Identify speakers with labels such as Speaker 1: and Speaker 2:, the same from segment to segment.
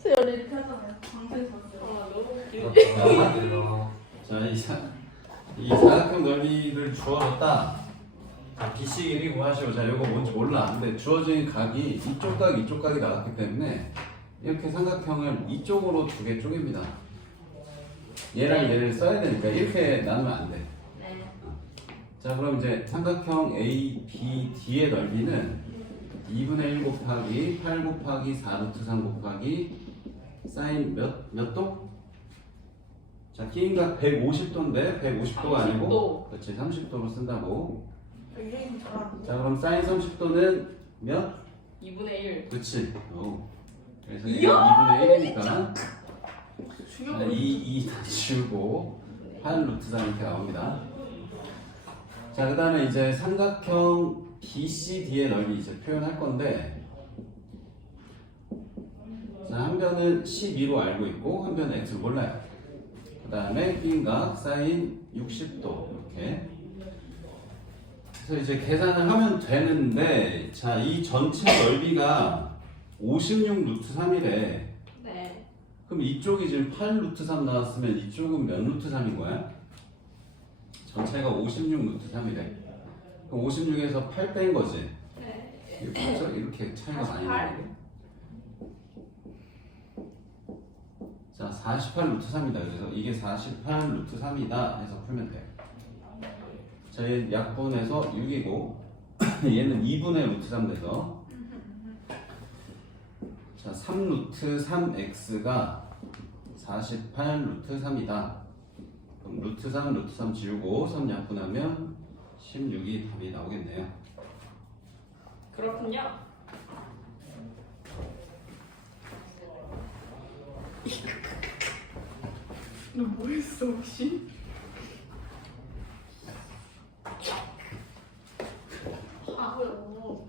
Speaker 1: 원래 이렇게 하잖아요. 방송에서 봤어요.
Speaker 2: 너무
Speaker 3: 자, 이 사각형 넓이를 주어졌다. 자, BC 길이 구하시오. 자, 이거 뭔지 몰라. 근데 주어진 각이 이쪽 각이 나왔기 때문에 이렇게 삼각형을 이쪽으로 두 개 쪼갭니다. 얘랑 얘를 써야 되니까 이렇게 나누면 안 돼.
Speaker 1: 네.
Speaker 3: 자, 그럼 이제 삼각형 ABD의 넓이는 2분의 1 곱하기 8 곱하기 4 루트 3 곱하기 사인 몇 도? 자, 끼인각 150도인데 150도가 아니고 그렇지 30도로 쓴다고.
Speaker 1: 이름 잘하는데.
Speaker 3: 자, 그럼 사인 30도는 몇?
Speaker 4: 2분의 1.
Speaker 3: 그렇지. 그래서
Speaker 1: 이야!
Speaker 3: 2분의 1이니까
Speaker 1: 죽여버려.
Speaker 3: 2 다시 지우고 8 루트 3 이렇게 나옵니다. 자, 그 다음에 이제 삼각형 BCD의 넓이 이제 표현할 건데, 자, 한 변은 12로 알고 있고 한 변은 X를 몰라요. 그 다음에 빈각 사인 60도 이렇게. 그래서 이제 계산을 하면 되는데, 자, 이 전체 넓이가 56 루트 3이래.
Speaker 4: 네.
Speaker 3: 그럼 이쪽이 지금 8 루트 3 나왔으면 이쪽은 몇 루트 3인 거야? 전체가 56 루트 3이래. 그럼 56에서 8 뺀 거지?
Speaker 4: 네.
Speaker 3: 이렇게 차이가 많이 나는데? 자, 48 루트 3이다. 그래서 이게 48 루트 3이다 해서 풀면 돼요. 자, 얘 약분해서 6이고 얘는 2분의 루트 3 돼서 자, 3 루트 3x가 48 루트 3이다. 그럼 루트 3 루트 3 지우고 3 약분하면 16이 답이 나오겠네요.
Speaker 4: 그렇군요.
Speaker 1: 너 뭐 했어 혹시? 바보요.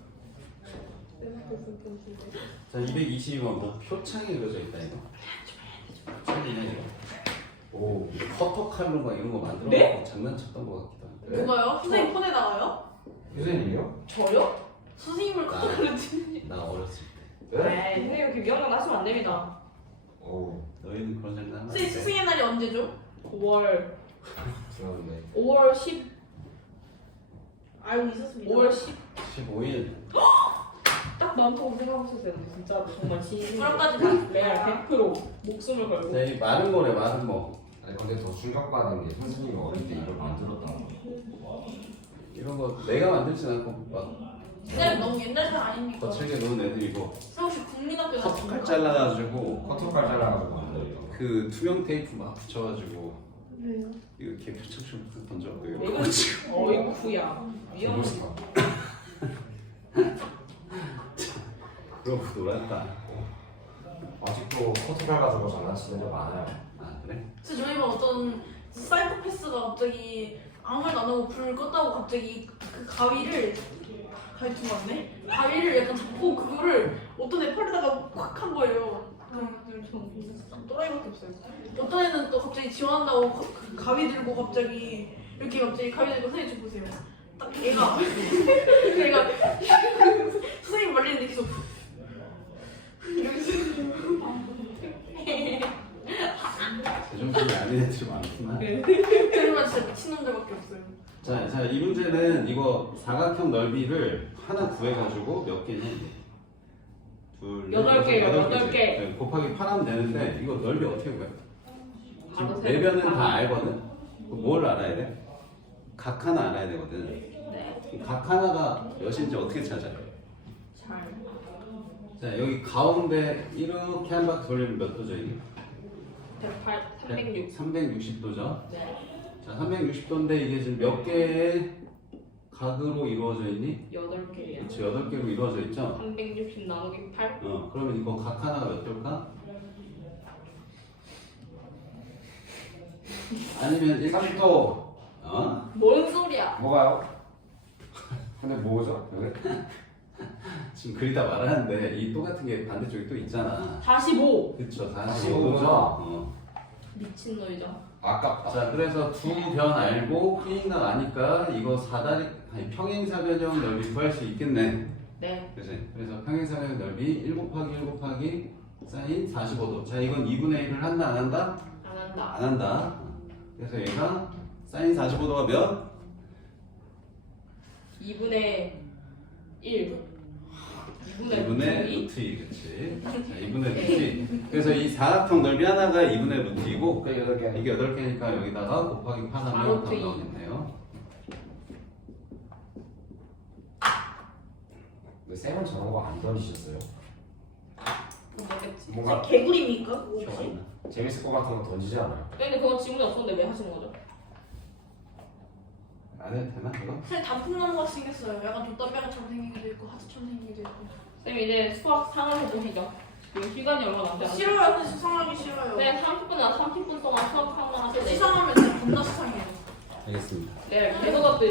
Speaker 3: 자, 222번 뭐 표창이 그려져 있다 이거. 표창이네 이거. 오, 커터칼로 막 이런 거 만들어
Speaker 1: 네?
Speaker 3: 갖고 장난쳤던 것 같기도 한데.
Speaker 1: 누가요? 선생님 폰에다가요?
Speaker 2: 선생님이요?
Speaker 1: 저요? 선생님을 커버르지.
Speaker 3: 나 어렸을 때.
Speaker 4: 네. 선생님 그렇게 위험한 거 하시면 안 됩니다.
Speaker 2: 오,
Speaker 3: 너희는 그런 장난 하면 안
Speaker 1: 선생님
Speaker 3: 돼.
Speaker 1: 스승의 날이 언제죠?
Speaker 4: 5월
Speaker 2: 지났네.
Speaker 4: 5월 10
Speaker 1: 알고 있었습니다.
Speaker 4: 5월 10
Speaker 3: 15일.
Speaker 4: 딱 마음속으로 생각하셨어요. 정말 진심.
Speaker 1: 그럼까지 다
Speaker 4: 레알 100% 목숨을 걸고.
Speaker 3: 자, 이 마른 모래 마른 모.
Speaker 2: 아니 근데 더 충격받은 게 선생님이 어릴 때 이걸 만들었다는 거.
Speaker 3: 이런 거 내가 만들진 않고 막
Speaker 1: 선생님 너무 옛날 사람 아닙니까?
Speaker 3: 거칠게 노는 애들이고
Speaker 1: 선생님 혹시 국민학교
Speaker 3: 커터칼
Speaker 1: 나왔습니까?
Speaker 3: 잘라가지고
Speaker 2: 커터칼 잘라가지고 만들었다.
Speaker 3: 그 투명 테이프 막 붙여가지고
Speaker 1: 왜요?
Speaker 3: 이거 이렇게 표창 던져갖고 이거
Speaker 4: 이건 어이쿠야. 위험해.
Speaker 2: 멋있다.
Speaker 3: 그러고 놀았다.
Speaker 2: 아직도 커터칼 가지고 장난치는 게 많아요.
Speaker 3: 아, 그래?
Speaker 1: 그래서 저희 반 어떤 사이코패스가 갑자기 아무 말도 안 하고 불 껐다고 갑자기 그 가위를 가위통 같네? 가위를 약간 잡고 그거를 어떤 애 팔에다가 콱 한 거예요. 전 또라이밖에 없어요. 어떤 애는 또 갑자기 지원한다고 그 가위 들고 갑자기 이렇게 갑자기 가위 들고 선생님 좀 보세요. 딱 얘가 선생님 말리는데 계속 이러면서
Speaker 3: 제정신이 아닌 애들이 많구나.
Speaker 1: 저희만 진짜 미친놈들밖에 없어요.
Speaker 3: 자, 이 문제는 이거 사각형 넓이를 하나 구해가지고 몇 개니? 둘,
Speaker 4: 여덟
Speaker 3: 넷,
Speaker 4: 개요,
Speaker 3: 여덟
Speaker 4: 여덟
Speaker 3: 개지.
Speaker 4: 개.
Speaker 3: 네, 곱하기 8하면 되는데 이거 넓이 어떻게 구해?
Speaker 4: 바로
Speaker 3: 지금 네 변은
Speaker 4: 바로.
Speaker 3: 다 알거든? 그럼 뭘 알아야 돼? 각 하나 알아야 되거든.
Speaker 4: 네.
Speaker 3: 각 하나가 몇인지 어떻게 찾아요?
Speaker 4: 잘.
Speaker 3: 자, 여기 가운데 이렇게 한 바퀴 돌리면 몇 도죠 이게?
Speaker 4: 108, 306.
Speaker 3: 360도죠.
Speaker 4: 네.
Speaker 3: 자, 360도인데 이게 지금 몇 개의 각으로 이루어져 있니?
Speaker 4: 8개예요.
Speaker 3: 그렇지, 8개로 이루어져 있죠?
Speaker 4: 360 나누기 8.
Speaker 3: 그러면 이거 각 하나가 몇 도일까? 아니면 1도
Speaker 4: 뭔 소리야?
Speaker 2: 뭐가요? 근데 뭐죠? 왜?
Speaker 3: 지금 그리다 말하는데 이 또 같은 게 반대쪽에 또 있잖아.
Speaker 4: 45.
Speaker 3: 그쵸,
Speaker 2: 45
Speaker 3: 45죠?
Speaker 4: 미친놈이죠.
Speaker 2: 아깝다.
Speaker 3: 자, 그래서 두 변 알고 P인각 아니까 이거 사다리, 아니 평행사변형 넓이 구할 수 있겠네.
Speaker 4: 네.
Speaker 3: 그치? 그래서 평행사변형 넓이 1 곱하기 1 곱하기 사인 45도. 자, 이건 2분의 1을 한다, 안 한다?
Speaker 4: 안 한다.
Speaker 3: 안 한다. 그래서 얘가 사인 45도가 몇?
Speaker 4: 2분의 1.
Speaker 3: 2분의 루트 2, 그치? 자, 2분의 루트 2. 그래서 이 사각형 넓이 하나가 2분의 루트 2고,
Speaker 2: 그 8개.
Speaker 3: 이게 8개니까 여기다가 곱하기 8 하면
Speaker 4: 루트
Speaker 3: 답
Speaker 4: 2.
Speaker 3: 나오겠네요.
Speaker 2: 왜 쌤은 저런 거 안 던지셨어요?
Speaker 4: 모르겠지.
Speaker 2: 뭔가
Speaker 1: 개구리입니까? 그거
Speaker 2: 기억 안
Speaker 1: 혹시?
Speaker 2: 나. 재밌을 것 같은 거 던지지 않아요?
Speaker 4: 근데 그건 지문이 없었는데 왜 하시는 거죠?
Speaker 3: 안 해도 되나, 이거?
Speaker 1: 선생님 단풍 나무 같이 생겼어요. 약간 돛담배가처럼 생기기도 있고 하트처럼 생기기도 있고.
Speaker 4: 쌤 이제 수학 상을 해보시죠. 지금 시간이 얼마 남지 않았어요.
Speaker 1: 싫어요. 선생님 수상하기 싫어요.
Speaker 4: 네, 30분 동안 수학 상만 하실래요?
Speaker 1: 수상하면 진짜 겁나 수상해요.
Speaker 3: 알겠습니다.
Speaker 4: 네, 계속